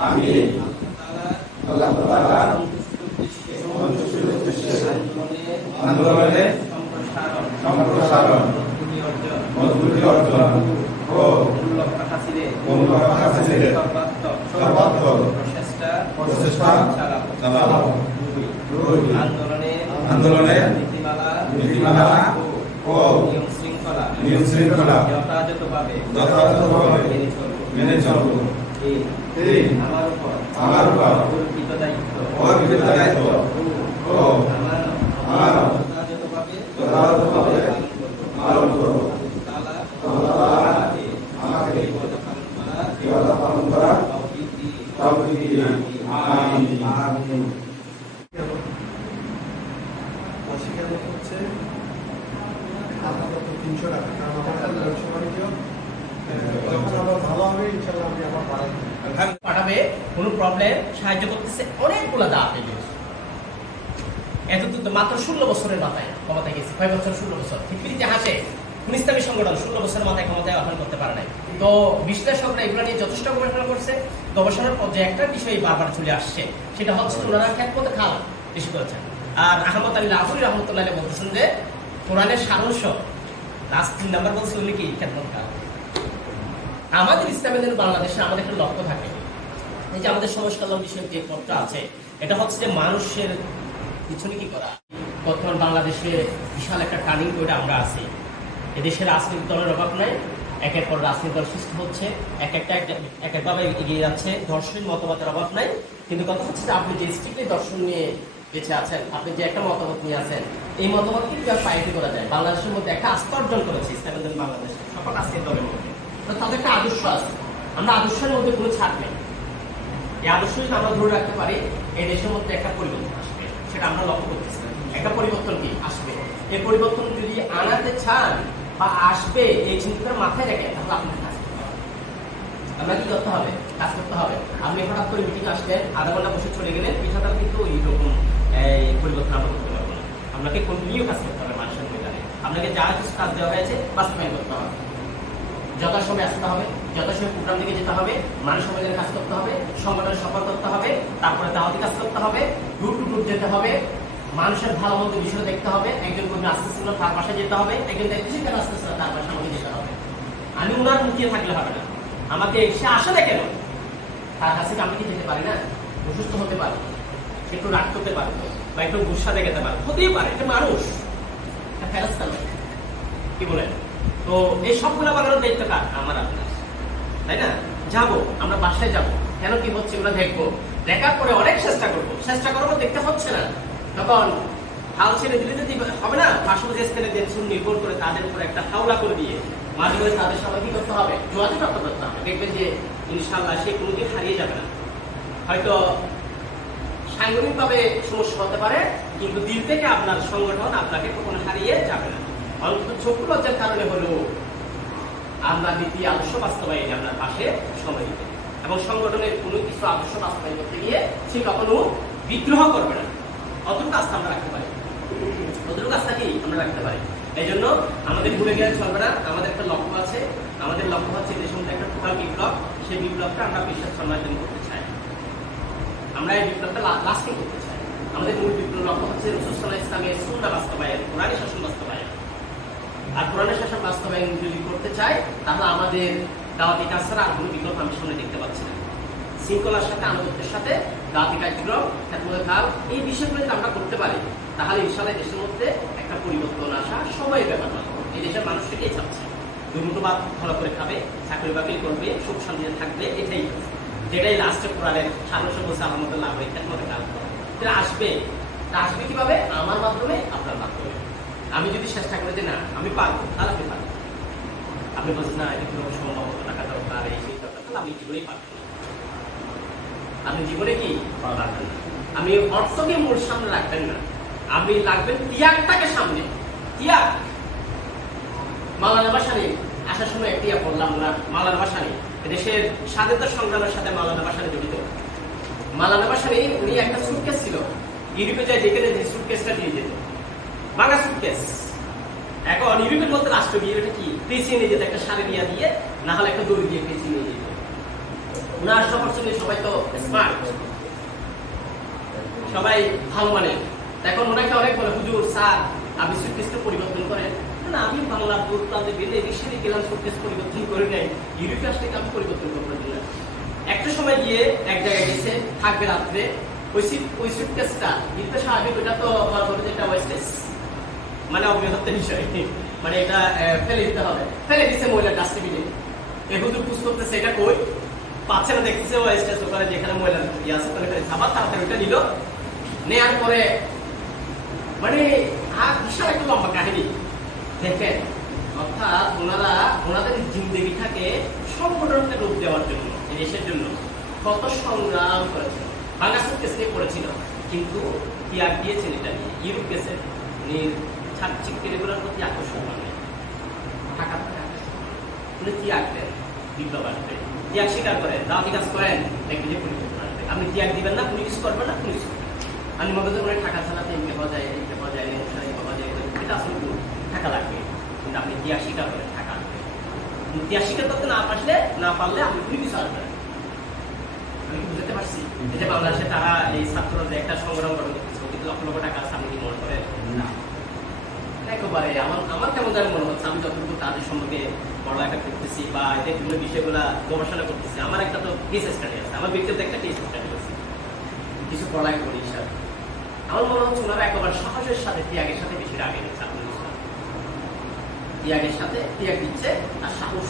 আমি আল্লাহ আন্দোলনে সম্প্রসারণ মজবুতি অর্জন ও সর্বাত্মক প্রচেষ্টা দুই, আন্দোলনে নীতিমালা ও নিয়ম শৃঙ্খলা যথাযথভাবে যথাযথভাবে মেনে চলবো তিন, আমার উপর আমার উপর। অর্পিত দায়িত্ব। অর্পিত দায়িত্ব। ও আমার যথাযথভাবে পালন করব হচ্ছে। তিনশো টাকা। কারণ আমার কাছে ব্যবসা পাঠাবে, কোনো প্রবলেম সাহায্য করতেছে অনেকগুলো দাঁত এই জিনিস এত তো মাত্র ষোলো বছরের মাথায় ক্ষমতায় গেছে, কয় বছর? ষোলো বছর। পৃথিবীতে হাসে। ইসলামী সংগঠন ষোলো বছরের মাথায় ক্ষমতায় আহ্বান করতে পারে নাই। তো বিশ্লেষকরা এগুলো নিয়ে যথেষ্ট গবেষণা করছে। গবেষণার পর্যায়ে একটা বিষয় বারবার চলে আসছে। সেটা হচ্ছে ওনারা খ্যাতমতে খাল বেশি করেছেন। আর আহমদ আলী লাহুরি রহমতুল্লাহ বলতেছেন যে, কোরআনের সারাংশ লাস্ট তিন নাম্বার বলছে উনি কি খ্যাতমত খাল? আমাদের ইসলামের বাংলাদেশে আমাদের একটা লক্ষ্য থাকে। এই যে আমাদের কল্যাণ বিষয়ক যে পথটা আছে, এটা হচ্ছে যে মানুষের পিছনে কি করা। বর্তমান বাংলাদেশে বিশাল একটা টার্নিং পয়েন্টে আমরা আছি। এদেশের রাজনৈতিক দলের অভাব নাই, একের পর রাজনৈতিক দল সৃষ্টি হচ্ছে, এক একটা এক- এক একভাবে এগিয়ে যাচ্ছে দর্শন মতবাদের অভাব নাই। কিন্তু কথা হচ্ছে যে আপনি যে স্ট্রিক্টলি দর্শন নিয়ে বেঁচে আছেন, আপনি যে একটা মতামত নিয়ে আছেন, এই মতামতকে কীভাবে পাইটি করা যায় বাংলাদেশের মধ্যে একটা আস্থা অর্জন করেছে ইসলামের বাংলাদেশ। সকল রাজনৈতিক দলের মধ্যে। তাদের একটা আদর্শ আছে। আমরা আদর্শের মধ্যে কোনো ছাড় নেই এই আদর্শ যদি আমরা ধরে রাখতে পারি, এই দেশের মধ্যে একটা পরিবর্তন আসবে। সেটা আমরা লক্ষ্য করতেছি। একটা পরিবর্তন কি? আসবে। এই পরিবর্তন যদি আনাতে চান বা আসবে, এই চিন্তাটা মাথায় রেখে তাহলে আপনার কাজ আমরা কি করতে হবে? কাজ করতে হবে। আপনি হঠাৎ করে মিটিং আসলেন, আধা ঘণ্টা বসে চলে গেলেন পিছাটা কিন্তু ওই রকম পরিবর্তন আমরা করতে পারব না। আপনাকে কন্টিনিউ কাজ করতে হবে মানুষের ময়দানে। আপনাকে যা কিছু কাজ দেওয়া হয়েছে, বাস্তবায়ন করতে হবে। যথাসময়ে আসতে হবে, যথাসময়ে প্রোগ্রাম দিকে যেতে হবে, মানুষ সমাজের কাজ করতে হবে, সংগঠনের সফল করতে হবে, তারপরে দাওয়াতি কাজ করতে হবে রুট টু রুট যেতে হবে, মানুষের ভালো মন্দ বিষয় দেখতে হবে, একজন কর্মী আসতেছিল তার পাশে যেতে হবে, একজন দায়িত্বশীল কেন আসতেছিল তার পাশে আমাকে যেতে হবে। আমি ওনার মুখিয়ে থাকলে হবে না। আমাকে সে আসে না। কেন তার কাছে আমি কি যেতে পারি না? অসুস্থ হতে পারি, সে একটু রাগ করতে পারে, বা একটু গুসা দেখাতে পারে, হতেই পারে এটা মানুষ। কি বলেন? তো এই সবগুলো বাগানোর দায়িত্ব কার? আমার আপনার। তাই না? যাব, আমরা বাসায় যাব। কেন কি হচ্ছে ওগুলো দেখব। দেখার পরে অনেক চেষ্টা করব। চেষ্টা করব দেখতে হচ্ছে না। তখন হাল ছেড়ে দিলে যদি হবে না পার্শ্ববর্তী স্থানে দেখছুন নির্ভর করে তাদের উপর একটা হাওলা করে দিয়ে মাঝে মাঝে তাদের সবাই কি করতে হবে, যোগাযোগ রক্ষা করতে হবে। দেখবেন যে ইনশাল্লাহ সে কোনোদিন হারিয়ে যাবে না। হয়তো সাংগঠনিকভাবে সমস্যা হতে পারে, কিন্তু দিল থেকে আপনার সংগঠন আপনাকে কখনো হারিয়ে যাবে না। অন্তত চক্ষু লজ্জার কারণে হলেও আমরা নীতি আদর্শ বাস্তবায়নে আপনার পাশে সময় দিতে এবং সংগঠনের কোনো কিছু আদর্শ বাস্তবায়ন করতে গিয়ে সে কখনো বিদ্রোহ করবে না। অতটুকু আস্থা আমরা রাখতে পারি। অতটুকু আস্থা কি আমরা রাখতে পারি। এই জন্য আমাদের ভুলে গেলে চলবে না। আমাদের একটা লক্ষ্য আছে। আমাদের লক্ষ্য হচ্ছে দেশের মধ্যে একটা টোটাল বিপ্লব, সেই বিপ্লবটা আমরা বিশ্বাস সম্মার্জন করতে চাই। আমরা এই বিপ্লবটা লাস্টিং করতে চাই। আমাদের মূল বিপ্লব লক্ষ্য হচ্ছে রসুল ইসলামের সুন্দর বাস্তবায়ন কোরআনী শাসন বাস্তবায়ন। আর কোরআনের শাসন বাস্তবায়ন যদি করতে চাই তাহলে আমাদের দাওয়াতি কাজ ছাড়া আর কোনো বিকল্প আমি সামনে দেখতে পাচ্ছি না। শৃঙ্খলার সাথে, আনুগত্যের সাথে, দাওয়াতি কার্যক্রম খেতমতে খাল এই বিষয়গুলো যদি আমরা করতে পারি, তাহলে ইনশাল্লাহ দেশের মধ্যে একটা পরিবর্তন আসা সময়ের ব্যাপার না এই দেশের মানুষ সেটাই চাচ্ছে। দুর্নীতি বাদ ভালো করে খাবে, চাকরি বাকরি করবে, সুখ শান্তিতে থাকবে, এটাই যেটাই লাস্টে কোরআনের সামনে বলছে আমার মতো লাভ হয় কাজ এটা আসবে। তা আসবে কীভাবে? আমার মাধ্যমে, আপনার মাধ্যমে। আমি যদি চেষ্টা করি যে না, আমি পারব, তাহলে আপনি পারবেন আপনি বলছেন, না, এটা কোনো সম্ভব টাকা দরকার, এই সেই দরকার তাহলে আমি জীবনেই পারব না। আপনি জীবনে কি? পারবেন না। আমি অর্থকে মূল সামনে রাখবেন না। আপনি রাখবেন ত্যাগটাকে সামনে। ত্যাগ। মালানা বাসানি, আসার সময় একটি বললাম না। মালানা বাসানি, দেশের স্বাধীনতা সংগ্রামের সাথে মালানা বাসানি জড়িত। মালানা বাসানি, উনি একটা সুটকেস ছিল। ইউরোপে যায় যেখানে যে সুটকেসটা দিয়ে যেত। ভাঙা সুটকেস এখন ইউরোপের মধ্যে রাষ্ট্র বিয়ে এটা কি পেঁচিয়ে নিয়ে যেত একটা সারে বিয়া দিয়ে, না হলে একটা দড়ি দিয়ে পেঁচিয়ে নিয়ে যেত? ওনার সপরচুনি সবাই তো স্মার্ট সবাই ভালো মানে। এখন ওনাকে অনেক বলে, হুজুর, স্যার, আপনি সুটকেসটা পরিবর্তন করেন। না, আমি বাংলা দূর প্রান্তে গেলে এদিকে গেলাম সুটকেস পরিবর্তন করে নেই। ইউরোপে আসলে আমি পরিবর্তন করব না? একটা সময় গিয়ে এক জায়গায় গেছে, থাকবে রাত্রে। ওই ওই সুটকেসটা কিন্তু স্বাভাবিক ওটা তো আমার বলে যেটা ওয়েস্টেজ মানে অবৃহত্ত বিষয়। মানে এটা ফেলে দিতে হবে। ফেলে দিচ্ছে মহিলা ডাস্টবিনে এ। হুজুর পুষ করতেছে, এটা কই? পাচ্ছে না, দেখতেছে ওয়েস্টেজ ওখানে যেখানে মহিলা ইয়ে আছে ওখানে ফেলে আবার তাড়াতাড়ি ওটা নিল। নেয়ার পরে মানে আর বিশাল একটা লম্বা কাহিনী। দেখেন, অর্থাৎ ওনারা, ওনাদের জিন্দগিটাকে সংগঠনকে রূপ দেওয়ার জন্য, দেশের জন্য। কত সংগ্রাম করেছিল বাংলা সুটকেস নিয়ে পড়েছিল। কিন্তু ত্যাগ দিয়েছেন এটা নিয়ে? ইউরোপ গেছেন। উনি এগুলোর প্রতি আকর্ষণ মানে টাকা ত্যাগ দেন বিপ্লব আসবে ত্যাগ স্বীকার করেন? কাজ করেন। দেখবেন যে পরিবর্তন আসবে আপনি ত্যাগ দিবেন না? পুলিশ করবেন না পুলিশ আমি মনে করি টাকা এমনি পাওয়া যায় এমনি পাওয়া যায় এমনি পাওয়া যায় এটা আসলে টাকা লাগবে। কিন্তু আপনি ত্যাগ স্বীকার করেন? টাকা আসবে ত্যাগ স্বীকার করতে না পারলে না পারলে আপনি পুলিশ আসবেন আমি বুঝতে পারছি? যে বাংলাদেশে তারা এই ছাত্ররা একটা সংগ্রাম করে লক্ষ লক্ষ টাকা আছে আপনি কি মনে করেন না একেবারে আমার আমার কেমন জানি মনে হচ্ছে, আমি যতটুকু তাদের সম্পর্কে পড়ালেখা করতেছি বা এদের বিভিন্ন বিষয়গুলো গবেষণা করতেছি, আমার একটা তো কেস স্টাডি আছে, আমার ব্যক্তিগত একটা কেস স্টাডি আছে। কিছু পড়ালেখা করি, স্যার। আমার মনে হচ্ছে ওনারা একেবারে সাহসের সাথে ত্যাগের সাথে বেশি আগে গেছে আপনার ত্যাগের সাথে ত্যাগ দিচ্ছে আর সাহস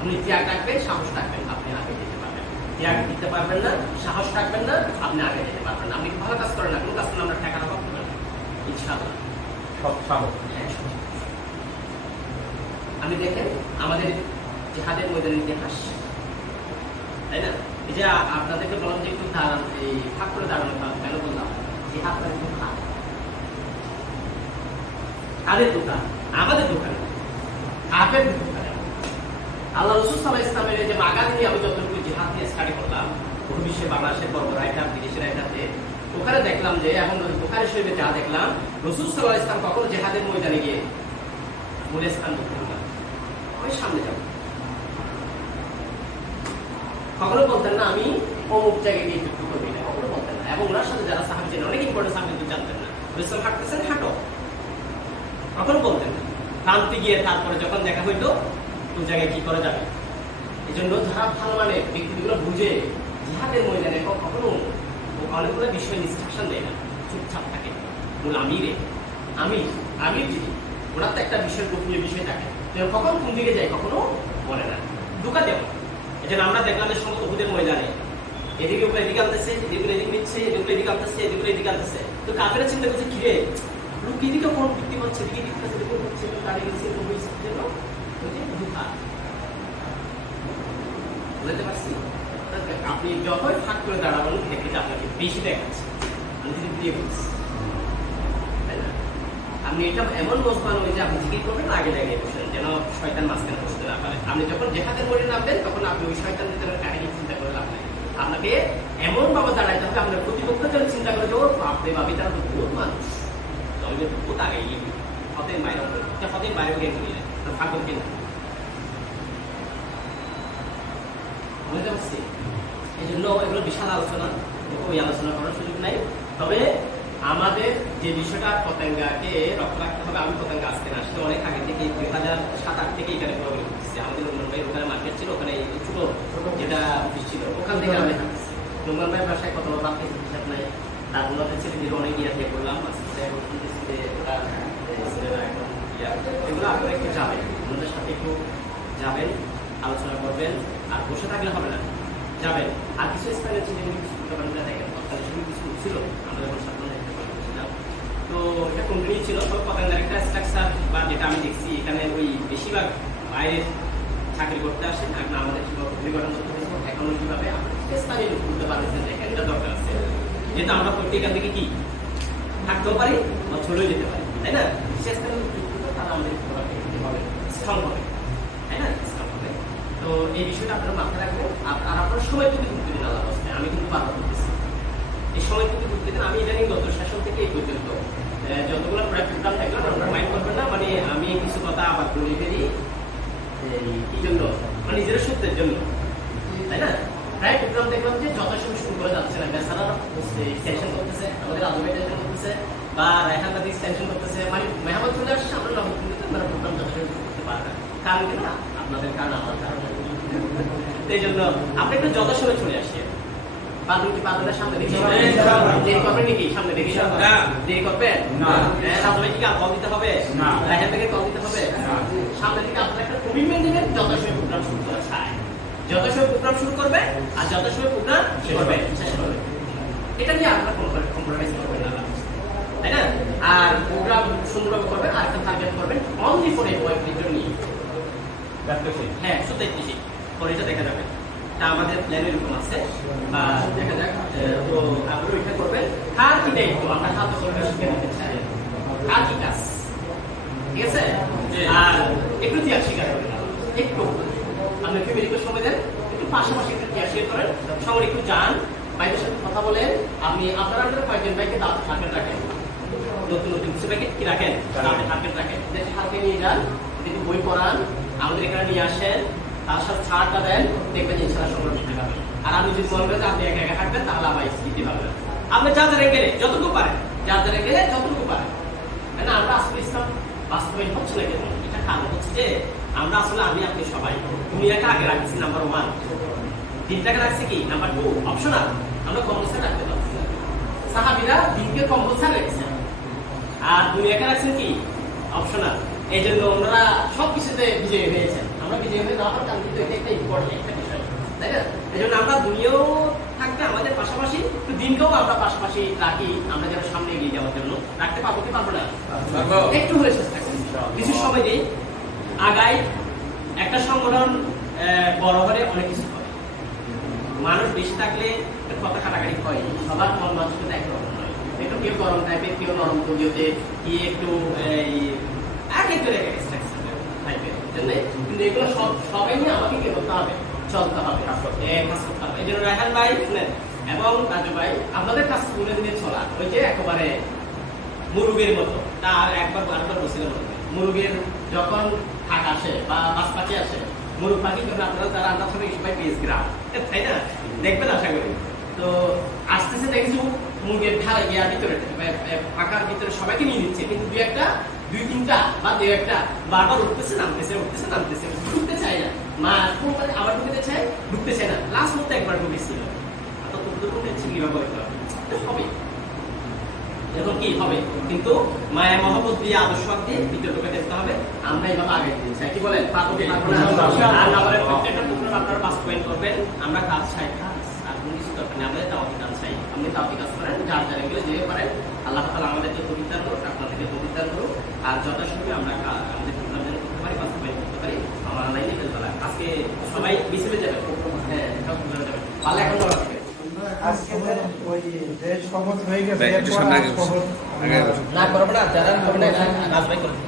আপনি ত্যাগ রাখবেন, সাহস রাখবেন, আপনি আগে যেতে পারবেন। ত্যাগ দিতে পারবেন না, সাহস রাখবেন না, আপনি আগে যেতে পারবেন আপনি ভালো কাজ করেন না, কোনো কাজ করলে আমরা টাকার অভাব হবে না, ইনশাআল্লাহ। আমি দেখেন, আমাদের জেহাদের ময়দানের ইতিহাস, তাই না? এই যে আপনাদেরকে বললাম যে একটু দাঁড়ান করে দাঁড়ানো কেন বললাম? জেহাদ মানে একটু ভাগ কাদের দোকান, আমাদের দোকানে কাপের দোকানে। আল্লাহ রসুল সাল্লাহ ইসলামের যে বাগান নিয়ে আমি যতটুকু জেহাদ নিয়ে স্টাডি করলাম বিশ্বে বাংলাদেশের বর্গ রাইটার বিদেশের রাইটারতে ওখানে দেখলাম যে, এখন বোখারি শরীফে যা দেখলাম, রসুল সাল্লাহ ইসলাম কখনো জেহাদের ময়দানে গিয়ে বলে স্থান করতেন না। ওই সামনে যাব কখনো বলতেন না, আমি অমুক জায়গায় গিয়ে যুক্ত করবি না। কখনো বলতেন না। এবং ওনার সাথে যারা সাহায্য অনেক ইম্পর্টেন্ট সাহায্য জানতেন না। ইসলাম হাঁটতেছেন, হাঁটো। কখনো বলতেন না। প্রান্তে গিয়ে তারপরে যখন দেখা হইতো কোন জায়গায় কি করা যাবে? এই জন্য যারা ভালো মানে ব্যক্তিগুলো বুঝে, জিহাদের ময়দানে ক- কখনো অনেকগুলো বিষয় ইনস্ট্রাকশন দেয় না চুপচাপ থাকে মূল আমিরে আমি আমির যিনি ওনার তো একটা বিষয় গোপনীয় বিষয় থাকে কখন কোন দিকে যায় কখনো বলে না দুকা দেব এই জন্য আমরা দেখলাম যে সমস্ত হুদের ময়দানে এদিকে উপরে এদিকে আনতেছে এদিকে এদিকে নিচ্ছে এদিকে এদিকে আনতেছে এদিকে এদিকে আনতেছে তো কাফেরা চিন্তা করছে কিরে লোক এদিকে কোন বিক্রি করছে এদিকে এদিকে করছে এদিকে হচ্ছে দাঁড়িয়ে গেছে এরকম হয়েছে দুকা বুঝতে পারছি আপনি যখন ফাঁক করে দাঁড়াবেন দেখে যে আপনাকে বেশি দেখাচ্ছে। আপনি এটা এমন বসবান হয়ে যে আপনি জিকির করবেন, আগে লাগিয়ে বসেন যেন শয়তান মাঝখানে বসতে না পারে। আপনি যখন যেখানে মরে নামবেন, তখন আপনি ওই শয়তান ভিতরে কাহিনী চিন্তা করে লাভ নাই। আপনাকে এমন ভাবে দাঁড়াইতে হবে, আপনার প্রতিপক্ষ যেন চিন্তা করে দেবো বাপরে বাপে তারা তো বহুত মানুষ। তবে বহুত আগে হতেন বাইরে হতেন বাইরে গিয়ে নিয়ে ফাঁক কিনা? বুঝতে পারছি এই এগুলো বিশাল আলোচনা ওই আলোচনা করার সুযোগ নাই। তবে আমাদের যে বিষয়টা পতেঙ্গাকে রক্ষা রাখতে হবে, আমি পতেঙ্গা আজকে না আসলে অনেক আগে থেকে দুই হাজার সাত, আট থেকে এখানে প্রবলেম করতেছি আমাদের উন্নয়ন ভাই ওখানে মার্কেট ছিল, ওখানে ছোট যেটা অফিস ছিল, ওখান থেকে আমি থাকতেছি নোমান ভাই বাসায় কত বাদ থেকে হিসাব নাই। তার উন্নতের ছেলে দিয়ে অনেক ইয়া দিয়ে করলাম আস্তে আস্তে এগুলো আপনারা একটু যাবেন। ওনাদের সাথে একটু যাবেন, আলোচনা করবেন, আর বসে থাকলে হবে না। যাবেন আর কিছু স্থানে ছিল কিছু দোকানগুলো দেখেন শুধু কিছু ছিল আমরা যখন সাধারণ দেখতে পাচ্ছিলাম তো এটা কন্টিনিউ ছিল তো পতাঙ্গার একটা স্ট্রাকচার বা যেটা আমি দেখছি, এখানে ওই বেশিরভাগ বাইরে চাকরি করতে আসেন এখন আমাদের পরিবর্তন করতে হয়েছে এখনও কীভাবে আমরা স্থানীয় লোক যে এখানে এটা দরকার আছে। যেহেতু আমরা প্রত্যেকখান থেকে কি, থাকতেও পারি বা চলেও যেতে পারি, তাই না? বিশেষ করে তারা আমাদের হবে হবে। তো এই বিষয়টা আপনারা মাথায় রাখবেন। আর আপনারা সময় কিন্তু ঘুরতে দিন আল্লাহ রাস্তায়। আমি কিন্তু বারবার বলতেছি এই সময় কিন্তু ঘুরতে দিন আমি ইদানিং গত সেশন থেকে এই পর্যন্ত যতগুলো প্রায় প্রোগ্রাম থাকলাম আপনারা মাইন্ড করবেন না। মানে আমি কিছু কথা আবার বলে ফেলি। এই জন্য মানে নিজের সত্যের জন্য। তাই না? প্রায় গ্রাম দেখলাম যে যথাসময় শুরু করে যাচ্ছে না, বেচারা টেনশন করতেছে, আমাদের আজমে টেনশন করতেছে, বা রায়হান দাদি টেনশন করতেছে। মানে মেহমান চলে আসছে, আমরা নবদ্বীপে আমরা প্রোগ্রাম যথাযথ করতে পারব কারণ কি না? আপনাদের কারণ, আমার কারণ। এই জন্য আপনি একটু যথাসময়ে চলে আসি। বাদুর কি সামনে দেখি দেরি করবেন নাকি সামনে দেখি দেরি করবেন না। হ্যাঁ রাজমে কি কল দিতে হবে? না। থেকে কল দিতে হবে? সামনে থেকে আপনার একটা কমিটমেন্ট দিবেন যথাসময়ে প্রোগ্রাম শুরু করা চায় যথাসময়ে প্রোগ্রাম শুরু করবে আর যথাসময়ে প্রোগ্রাম কি করবে। শেষ করবে। এটা নিয়ে আপনারা কম্প্রোমাইজ করবেন না। তাই না? আর প্রোগ্রাম সুন্দরভাবে করবেন আর একটা টার্গেট করবেন অনলি ফর এই ওয়েব নিয়ে হ্যাঁ শুধু দেখতেছি পরে এটা দেখা যাবে। তা আমাদের প্ল্যানের এরকম আছে। বা দেখা যাক তো আপনারা ওইটা করবেন কার কি দায়িত্ব? আমরা সাহায্য করবে শিখে নিতে চাই। কার কি কাজ ঠিক আছে? আর একটু ত্যাগ স্বীকার করবেন। একটু। আপনি ফ্যামিলিকে সময় দেন। একটু পাশাপাশি একটু ত্যাগ স্বীকার করেন। সবাই একটু যান। বাইরের সাথে কথা বলেন। আপনি আপনার আন্ডারে কয়েকজন বাইকে দাঁত থাকেন রাখেন। নতুন নতুন কিছু প্যাকেট কি রাখেন? দাঁতে থাকেন রাখেন। হাতে নিয়ে যান। বই পড়ান। আমাদের এখানে নিয়ে আসেন। তার সাথে ছাড়টা দেন, দেখবেন ইনশাল্লাহ করতে পারবেন আর আপনি যদি যে আপনি একা একা থাকবেন, তাহলে স্মৃতি পাবেন আপনি যা যতটুকু পারেন যা গেলে যতটুকু পারেন। আমরা আসলে ইসলাম বাস্তবায়ন হচ্ছে না কেন? এটা কারণ হচ্ছে যে আমরা আসলে, আমি, আপনি সবাই। দুনিয়াকে আগে রাখছি নাম্বার ওয়ান দিনটাকে রাখছি কি? নাম্বার টু অপশনাল আমরা কম্পালসারি রাখতে পারছি। সাহাবিরা দিনকে কম্পালসারি রেখেছেন আর দুনিয়াকে রাখছেন কি? অপশনাল এই জন্য ওনারা সব কিছুতে বিজয়ী হয়েছেন আমরা বিজয়ী হয়ে কিন্তু এটা একটা ইম্পর্টেন্ট একটা বিষয় তাই না? এই জন্য আমরা দুনিয়াও থাকবে আমাদের পাশাপাশি দিনকেও আমরা পাশাপাশি রাখি আমরা যেন সামনে এগিয়ে যাওয়ার জন্য। রাখতে পারব কি পারব না? একটু হয়ে চেষ্টা করি কিছু সময় দিই আগাই একটা সংগঠন বড় হলে অনেক কিছু হবে মানুষ বেশি থাকলে কথা কাটাকাটি হয়। সবার মন মানসিকতা একরকম নয় একটু কেউ গরম টাইপের কেউ নরম কি একটু এই এক একটু এক এক structure টাইপের জন্য কিন্তু মুরুগের মতো। তার একবার, বারবার বসিলাম মুরুগের যখন থাক আসে বা মাছ পাখি আসে, মুরুগ পাখি যখন আপনারা তারা আমরা সবাই সবাই পেয়েছি গ্রাম। তাই না? দেখবেন আশা করি। তো আসতেছে দেখেছি মুরগের ঢালা গিয়া ভিতরে ফাঁকার ভিতরে সবাইকে নিয়ে নিচ্ছে। কিন্তু দুই একটা দুই তিনটা বা একটা বারবার উঠতেছে, নামতেছে উঠতেছে, নামতেছে, ঢুকতে চায় না। মা আবার ঢুকতে চায়? ঢুকতে চায় না। লাস্ট একবার তো কীভাবে হবে। কি হবে? কিন্তু মায়ের মহব্বত দিয়ে দিয়ে দেখতে হবে। আমরা এইভাবে আগে চাই কি বলেন? পারব কি পারব না? আর আমাদের প্রত্যেকটা আপনারা বাস্তবায়ন করবেন। আমরা কাজ চাই, কাজ। আর কোনো কিছু দরকার নেই। আমাদের কাজ চাই। আপনি তাওয়াতি কাজ করেন, যার যারা গেলে যেতে পারেন। আল্লাহ তাআলা আমাদেরকে আর যথাসময় আমরা আমাদের প্রোগ্রাম যেন করতে পারি বাস্তবায়ন করতে পারি আমার লাইনে ফেলতে পারি। আজকে সবাই মিছিলে যাবে হ্যাঁ যাবে। পারলে এখন হয়ে। না করব না যারা করবে না করবে।